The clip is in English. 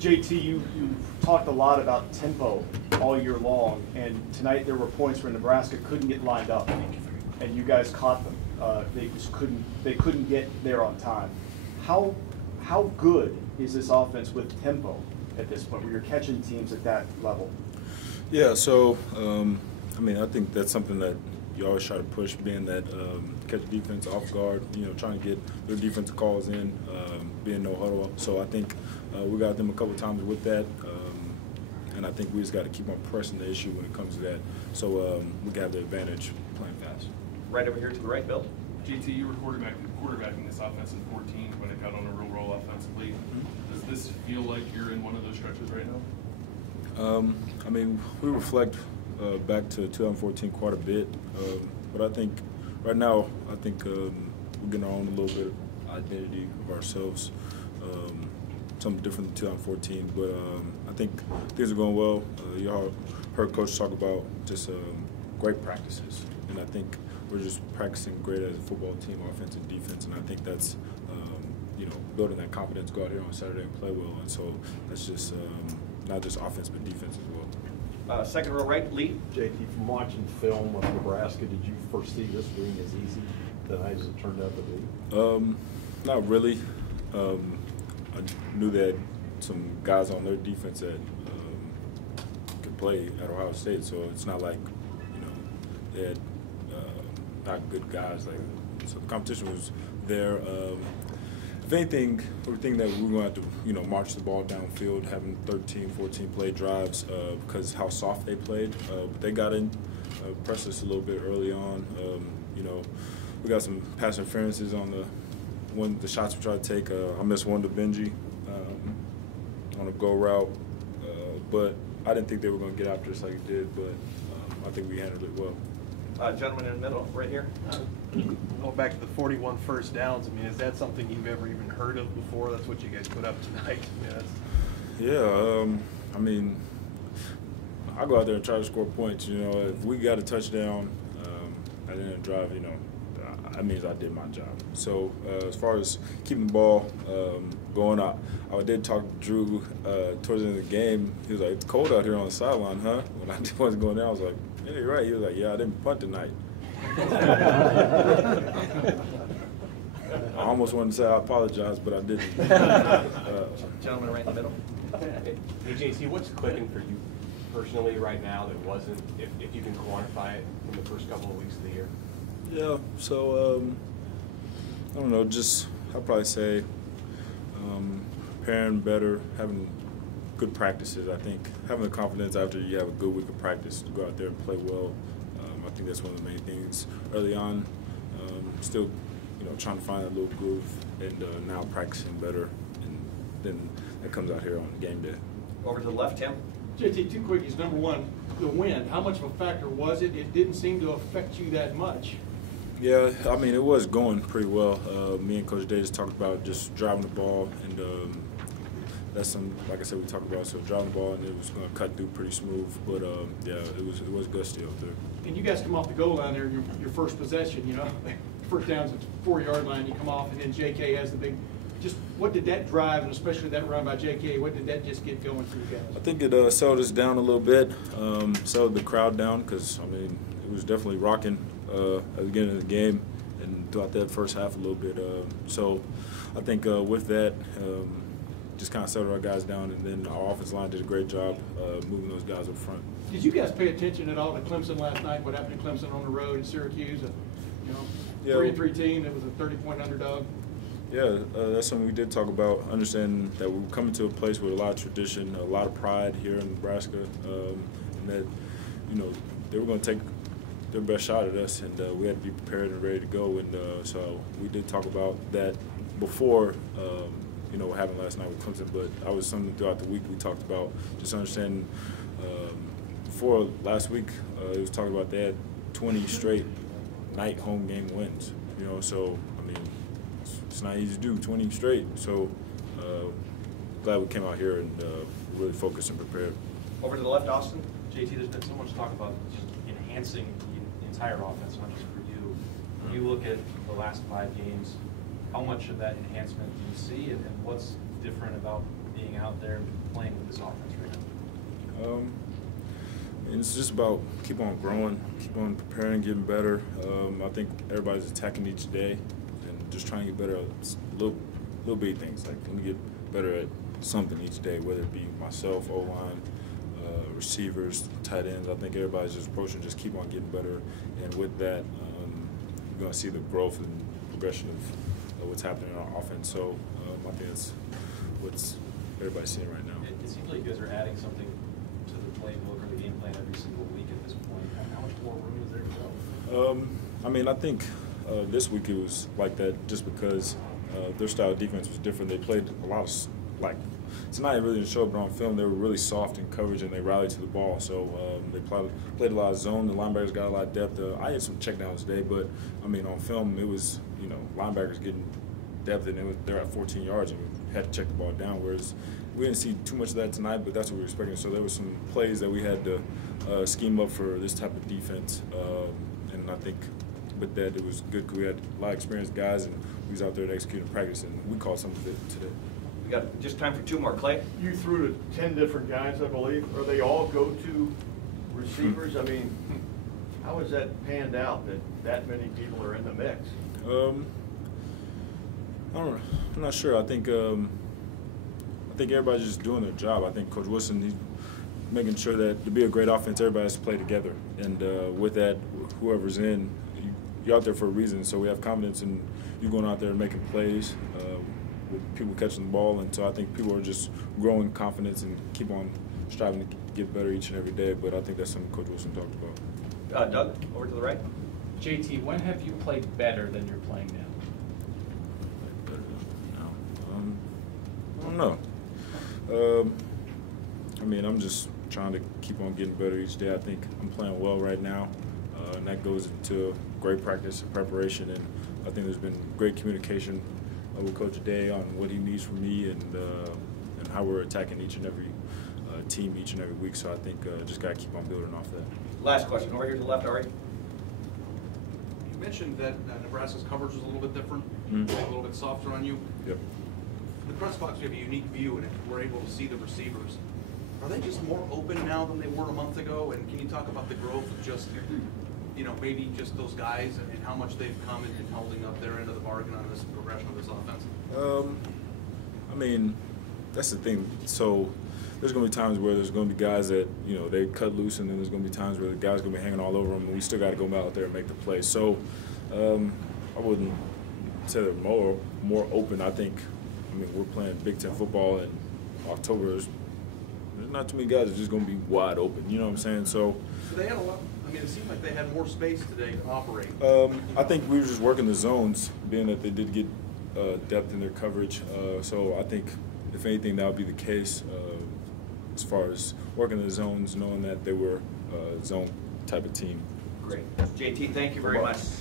JT, you've talked a lot about tempo all year long, and tonight there were points where Nebraska couldn't get lined up, and you guys caught them. They just couldn't get there on time. How good is this offense with tempo at this point, where you're catching teams at that level? Yeah, so I mean, I think that's something that you always try to push, being that catch defense off guard, trying to get their defensive calls in, being no huddle. So I think we got them a couple times with that, and I think we just got to keep on pressing the issue when it comes to that, so we can have the advantage playing fast. Right over here to the right, Bill. JT, you were quarterbacking this offense in 14 when it got on a real roll offensively. Does this feel like you're in one of those stretches right now? I mean, we reflect back to 2014 quite a bit, but I think right now, we're getting our own a little bit of identity of ourselves, something different than 2014, but I think things are going well. You heard Coach talk about just great practices, and I think we're just practicing great as a football team, offense and defense, and I think that's building that confidence, go out here on Saturday and play well, and so that's just not just offense but defense as well. Second row right, Lee. JT, from watching film of Nebraska, did you foresee this being as easy tonight as it turned out to be? Not really. I knew that some guys on their defense that could play at Ohio State, so it's not like they had not good guys. So the competition was there. If anything, we think that we're going to have to, march the ball downfield, having 13, 14 play drives because how soft they played. But they got in, pressed us a little bit early on. We got some pass interferences on the shots we tried to take. I missed one to Benji on a go route, but I didn't think they were going to get after us like it did. But I think we handled it well. Gentleman in the middle, right here. Going back to the 41 first downs, I mean, is that something you've ever even heard of before? That's what you guys put up tonight. Yeah, I mean, I go out there and try to score points. If we got a touchdown at the end of the drive, that means I did my job. So as far as keeping the ball going, I did talk to Drew towards the end of the game. He was like, "It's cold out here on the sideline, huh?" When I wasn't going there, I was like, "Yeah, you're right." He was like, "Yeah, I didn't punt tonight." I almost wanted to say I apologize, but I didn't. Gentleman right in the middle. Hey, JC, what's clicking for you personally right now that wasn't, if you can quantify it, in the first couple of weeks of the year? Yeah, so I don't know, just I'd probably say preparing better, having good practices. I think having the confidence after you have a good week of practice to go out there and play well. I think that's one of the main things early on. Still, trying to find a little groove, and now practicing better, and then it comes out here on game day. Over to the left, Tim. JT, two quickies. Number one, the wind. How much of a factor was it? It didn't seem to affect you that much. Yeah, I mean, it was going pretty well. Me and Coach Davis talked about just driving the ball, and that's some, like I said, we talked about. So driving the ball, and it was going to cut through pretty smooth. But yeah, it was gusty out there. And you guys come off the goal line there, your first possession. First down's at the 4-yard line. You come off, and then JK has the big. Just what did that drive, and especially that run by JK? What did that just get going for you guys? I think it settled us down a little bit, settled the crowd down, because I mean it was definitely rocking at the beginning of the game and throughout that first half a little bit. So I think with that, just kind of settled our guys down, and then our offensive line did a great job moving those guys up front. Did you guys pay attention at all to Clemson last night? What happened to Clemson on the road in Syracuse? 3-3 team that was a 30-point underdog. Yeah, that's something we did talk about, understanding that we're coming to a place with a lot of tradition, a lot of pride here in Nebraska, and that, they were going to take their best shot at us, and we had to be prepared and ready to go. And so we did talk about that before, what happened last night with Clemson, but that was something throughout the week we talked about, just understanding. Before last week, it was talking about they had 20 straight night home game wins, so, I mean, it's not easy to do 20 straight. So glad we came out here and really focused and prepared. Over to the left, Austin. JT, there's been so much talk about just enhancing the entire offense, not just for you. When you look at the last 5 games, how much of that enhancement do you see, and what's different about being out there playing this offense right now? And it's just about keep on growing, keep on preparing, getting better. I think everybody's attacking each day and just trying to get better at little bitty things. Like, let me get better at something each day, whether it be myself, O-line, receivers, tight ends. I think everybody's just approaching, just keep on getting better. And with that, you're going to see the growth and progression of what's happening in our offense. So I think that's what's everybody's seeing right now. It seems like you guys are adding something to the playbook or the game plan every single week at this point. How much more room is there to go? I mean, I think this week it was like that just because their style of defense was different. They played a lot of, like, tonight it really didn't show up, but on film they were really soft in coverage and they rallied to the ball. So they played a lot of zone. The linebackers got a lot of depth. I had some checkdowns today, but, I mean, on film it was, you know, linebackers getting depth and they're at 14 yards and we had to check the ball down, whereas we didn't see too much of that tonight, but that's what we were expecting. So there were some plays that we had to scheme up for this type of defense, and I think with that it was good because we had a lot of experienced guys and we was out there to execute in practice, and we caught some of it today. We got just time for 2 more. Clay? You threw to 10 different guys, I believe. Are they all go-to receivers? I mean, how has that panned out that many people are in the mix? I don't know. I'm not sure. I think everybody's just doing their job. I think Coach Wilson, he's making sure that to be a great offense, everybody has to play together. And with that, whoever's in, you're out there for a reason. So we have confidence in you going out there and making plays with people catching the ball. And so I think people are just growing confidence and keep on striving to get better each and every day. But I think that's something Coach Wilson talked about. Doug, over to the right. JT, when have you played better than you're playing now? I don't know. I mean, I'm just trying to keep on getting better each day. I think I'm playing well right now, and that goes into great practice and preparation. And I think there's been great communication with Coach Day on what he needs from me and how we're attacking each and every team each and every week. So I think just got to keep on building off that. Last question, over here to the left, Ari. You mentioned that Nebraska's coverage was a little bit different, Mm-hmm. a little bit softer on you. Yep. The press box, we have a unique view, and we're able to see the receivers. Are they just more open now than they were a month ago? And can you talk about the growth of just, you know, maybe just those guys and how much they've come in holding up their end of the bargain on this progression of this offense? I mean, that's the thing. So there's going to be times where there's going to be guys that, you know, they cut loose, and then there's going to be times where the guys going to be hanging all over them, and we still got to go out there and make the play. So I wouldn't say they're more open. I mean, we're playing Big Ten football in October. There's not too many guys that are just going to be wide open. You know what I'm saying? So they had a lot. I mean, it seemed like they had more space today to operate. I think we were just working the zones, being that they did get depth in their coverage. So I think, if anything, that would be the case as far as working the zones, knowing that they were a zone type of team. Great. JT, thank you very much.